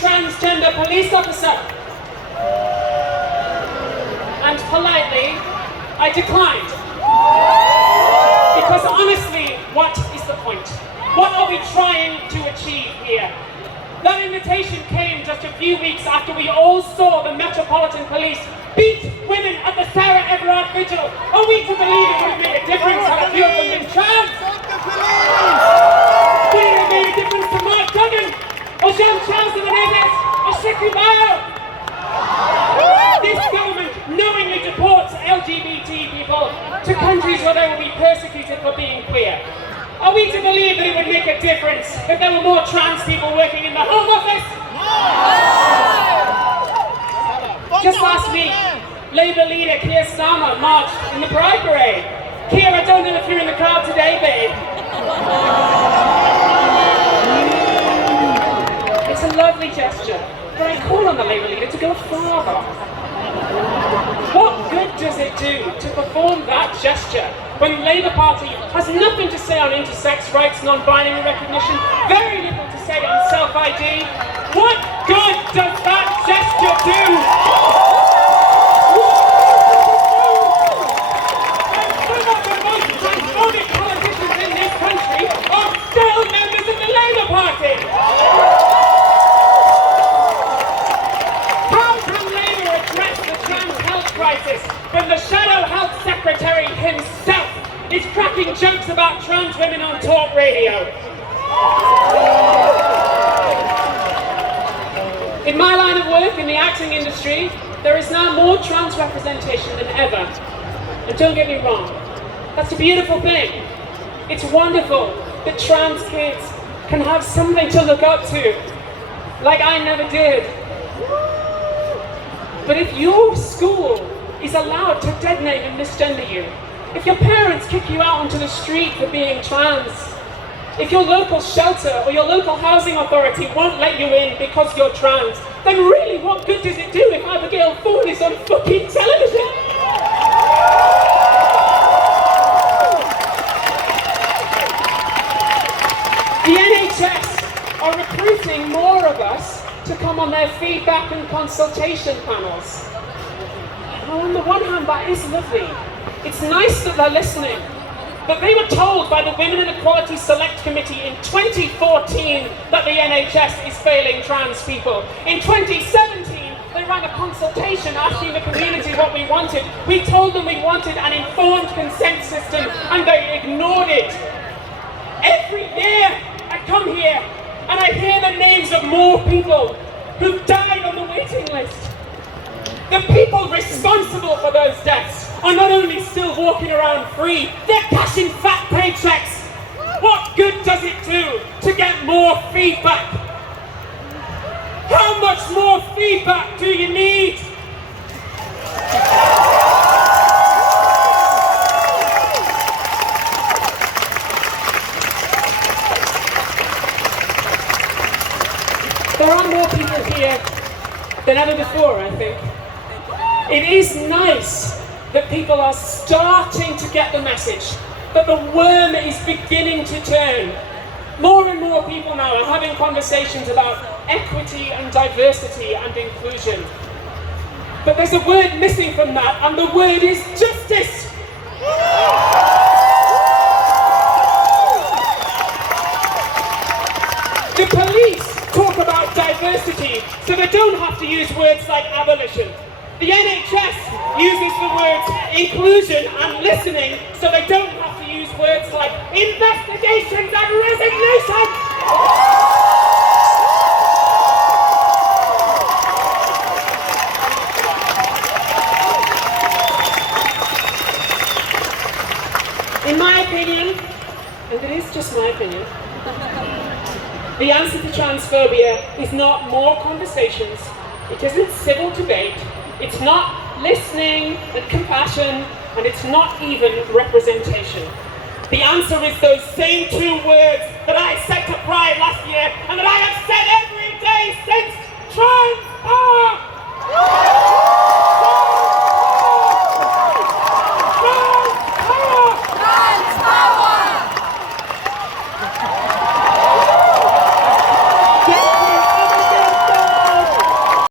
transgender police officer. And politely, I declined. Because honestly, what is the point? What are we trying to achieve here? That invitation came just a few weeks after we all saw the Metropolitan Police beat women at the Sarah Everard Vigil. Are we to believe it would have made a difference had a few of them been trans? Would it have made a difference to Mark Duggan? Or Jean-Charles de Menezes? Or Sekou Bayo? This government knowingly deports LGBT people to countries where they will be persecuted for being queer. Are we to believe that it would make a difference if there were more trans people working in the Home Office? Just last week, Labour leader Keir Starmer marched in the Pride Parade. Keir, I don't know if you're in the crowd today, babe. It's a lovely gesture, but I call on the Labour leader to go farther. What good does it do to perform that gesture when the Labour Party has nothing to say on intersex rights, non-binary recognition, very little to say on self-ID? What good does that gesture do? And some of the most transphobic politicians in this country are still members of the Labour Party! How can Labour address the trans health crisis when the Shadow Health Secretary himself is cracking jokes about trans women on talk radio? In my line of work, in the acting industry, there is now more trans representation than ever. And don't get me wrong, that's a beautiful thing. It's wonderful that trans kids can have something to look up to, like I never did. But if your school is allowed to dead name and misgender you, if your parents kick you out onto the street for being trans, if your local shelter or your local housing authority won't let you in because you're trans, then really what good does it do if Abigail Thorne is on fucking television? The NHS are recruiting more of us to come on their feedback and consultation panels. Now, on the one hand, that is lovely. It's nice that they're listening. But they were told by the Women and Equality Select Committee in 2014 that the NHS is failing trans people. In 2017, they ran a consultation asking the community what we wanted. We told them we wanted an informed consent system, and they ignored it. Every year, I come here, and I hear the names of more people who've died on the waiting list. The people responsible for those deaths are not only still walking around free, they're cashing fat paychecks. What good does it do to get more feedback? How much more feedback do you need? There are more people here than ever before, I think. It is nice that people are starting to get the message, that the worm is beginning to turn. More and more people now are having conversations about equity and diversity and inclusion. But there's a word missing from that, and the word is justice. The police talk about diversity, so they don't have to use words like abolition. The NHS uses the words inclusion and listening, so they don't have to use words like investigations and resignation. In my opinion, and it is just my opinion, the answer to transphobia is not more conversations, it isn't civil debate, it's not listening and compassion, and it's not even representation. The answer is those same two words that I said to Pride last year and that I have said every day since: trans